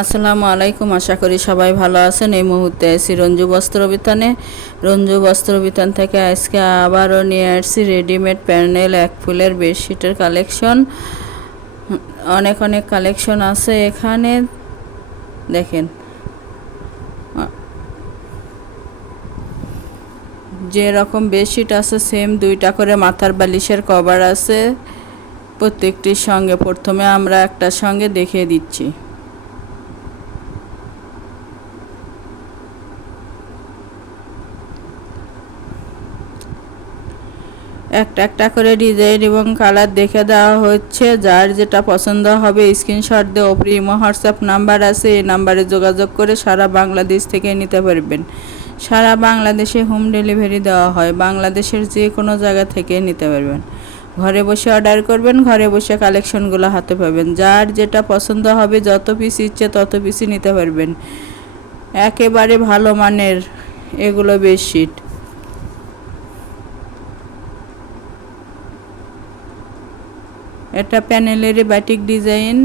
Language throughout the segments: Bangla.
আসসালামু আলাইকুম। আশা করি সবাই ভালো আছেন। এই মুহূর্তে আছি রঞ্জু বস্ত্র বিতানে। রঞ্জু বস্ত্র বিতান থেকে আজকে আবারও নিয়ে আসছি রেডিমেড প্যানেল এক ফুলের বেডশিটের কালেকশন। অনেক অনেক কালেকশন আছে এখানে, দেখেন। যে রকম বেডশিট আছে সেম দুইটা করে মাথার বালিশের কভার আছে প্রত্যেকটির সঙ্গে। প্রথমে আমরা একটার সঙ্গে দেখিয়ে দিচ্ছি। একটা একটা করে ডিজাইন এবং কালার দেখে দেওয়া হচ্ছে। যার যেটা পছন্দ হবে স্ক্রিনশট দিয়ে ওপরে ইমো হোয়াটসঅ্যাপ নাম্বার আছে, এই নাম্বারে যোগাযোগ করে সারা বাংলাদেশ থেকে নিতে পারবেন। সারা বাংলাদেশে হোম ডেলিভারি দেওয়া হয়, বাংলাদেশের যে কোনো জায়গা থেকে নিতে পারবেন। ঘরে বসে অর্ডার করবেন, ঘরে বসে কালেকশনগুলো হাতে পাবেন। যার যেটা পছন্দ হবে যত পিস ইচ্ছে তত পিসই নিতে পারবেন। একেবারে ভালো মানের এগুলো বেডশিট। এটা প্যানেলের বাটিক ডিজাইন।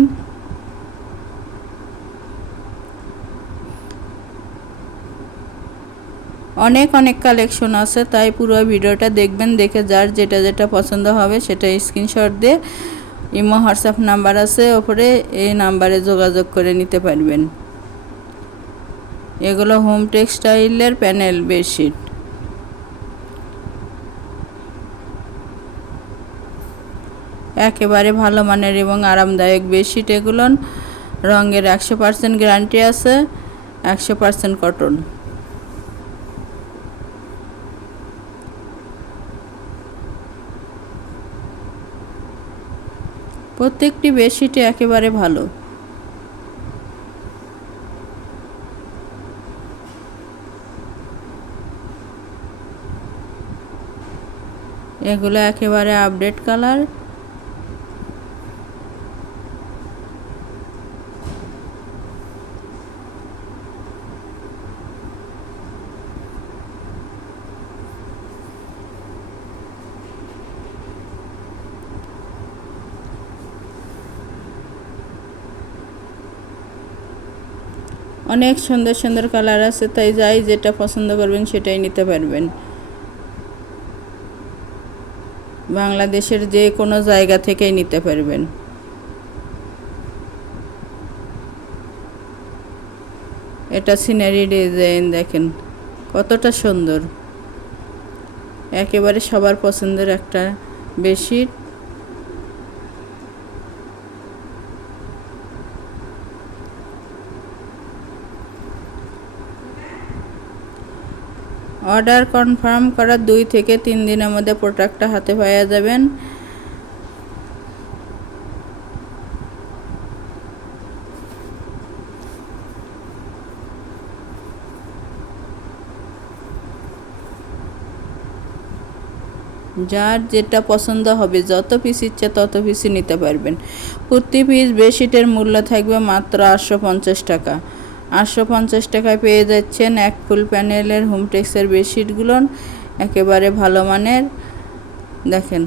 অনেক অনেক কালেকশন আছে, তাই পুরো ভিডিওটা দেখবেন। দেখে যার যেটা যেটা পছন্দ হবে সেটা স্ক্রিনশট দিয়ে ইমো হোয়াটসঅ্যাপ নাম্বার আছে ওপরে, এই নাম্বারে যোগাযোগ করে নিতে পারবেন। এগুলো হোম টেক্সটাইলের প্যানেল বেডশিট। একেবারে ভালো মানের এবং আরামদায়ক বেডশিট এগুলো। রঙের 100% গ্যারান্টি আছে, 100% কটন। প্রত্যেকটি বেডশিটে একেবারে ভালো। এগুলো একেবারে আপডেট কালার। অনেক সুন্দর সুন্দর কালার আছে, তাই যাই যেটা পছন্দ করবেন সেটাই নিতে পারবেন। বাংলাদেশের যে কোনো জায়গা থেকেই নিতে পারবেন। এটা সিনারি ডিজাইন, দেখেন কতটা সুন্দর। একেবারে সবার পছন্দের একটা বেডশিট। অর্ডার কনফার্ম করার 2 থেকে 3 দিনের মধ্যে প্রোডাক্টটা হাতে পাওয়া যাবেন। যার যেটা পছন্দ হবে যত পিস ইচ্ছে তত পিসই নিতে পারবেন। প্রতি পিস বেডশিটের মূল্য থাকবে মাত্র 850 টাকা। 850 টাকায় পেয়ে যাচ্ছেন এক ফুল প্যানেলের হোমটেক্সের বেডশিটগুলো। একেবারে ভালো মানের। দেখেন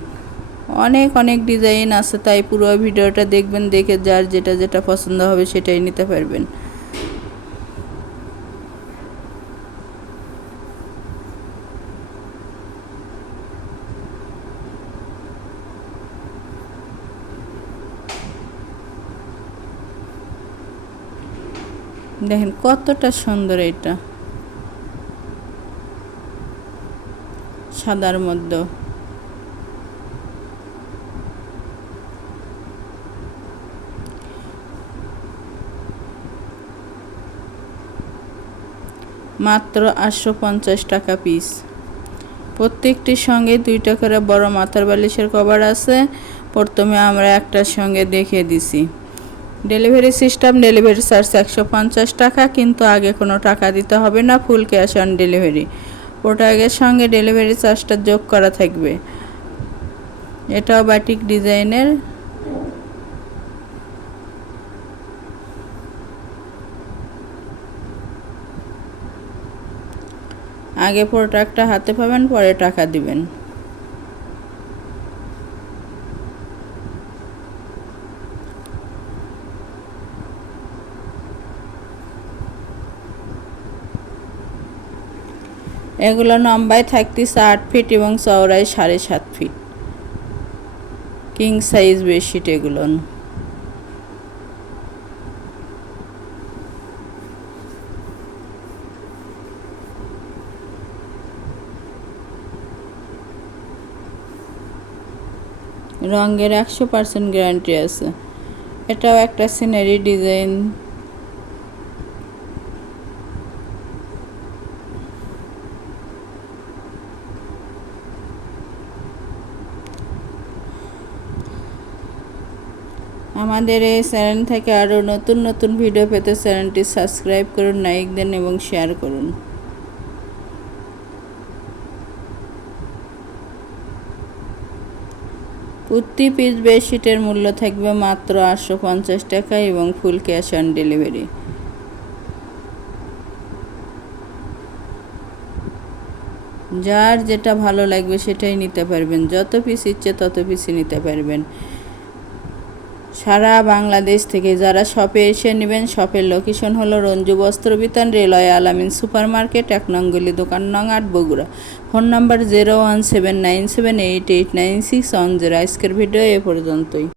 অনেক অনেক ডিজাইন আছে, তাই পুরো ভিডিওটা দেখবেন। দেখে যার যেটা যেটা পছন্দ হবে সেটাই নিতে পারবেন। দেখেন কতটা সুন্দর, এটা সাদার মধ্যে। মাত্র 850 টাকা পিস। প্রত্যেকটির সঙ্গে 2টা করে বড় মাথার বালিশের কভার আছে। প্রথমে আমরা একটার সঙ্গে দেখিয়ে দিছি। ডেলিভারি সিস্টেম, ডেলিভারি চার্জ 150 টাকা, কিন্তু আগে কোনো টাকা দিতে হবে না, ফুল ক্যাশ অন ডেলিভারি। প্রোডাক্টের সঙ্গে ডেলিভারি চার্জটা যোগ করা থাকবে। এটাও বাটিক ডিজাইনের। আগে প্রোডাক্টটা হাতে পাবেন, পরে টাকা দিবেন। এগুলো লম্বায় থাকতেছে 8 ফিট এবং চওড়ায় 7.5 ফিট। কিং সাইজ বেডশিট এগুলো। রঙের 100% গ্যারান্টি আছে। এটাও একটা সিনারি ডিজাইন। আমাদের এই চ্যানেল থেকে আরও নতুন নতুন ভিডিও পেতে চ্যানেলটি সাবস্ক্রাইব করুন, লাইক দেন এবং শেয়ার করুন। প্রতি পিস বেডশিটের মূল্য থাকবে মাত্র 850 টাকা এবং ফুল ক্যাশ অন ডেলিভারি। যার যেটা ভালো লাগবে সেটাই নিতে পারবেন, যত পিস ইচ্ছে তত পিসই নিতে পারবেন সারা বাংলাদেশ থেকে। যারা শপে এসে নেবেন, শপের লোকেশন হলো রঞ্জু বস্ত্র বিতান, রেলওয়ে আলামিন সুপার মার্কেট, 1 নং গলি, দোকান নং 8, বগুড়া। Phone number 01797889610। আজকের ভিডিও এ পর্যন্তই।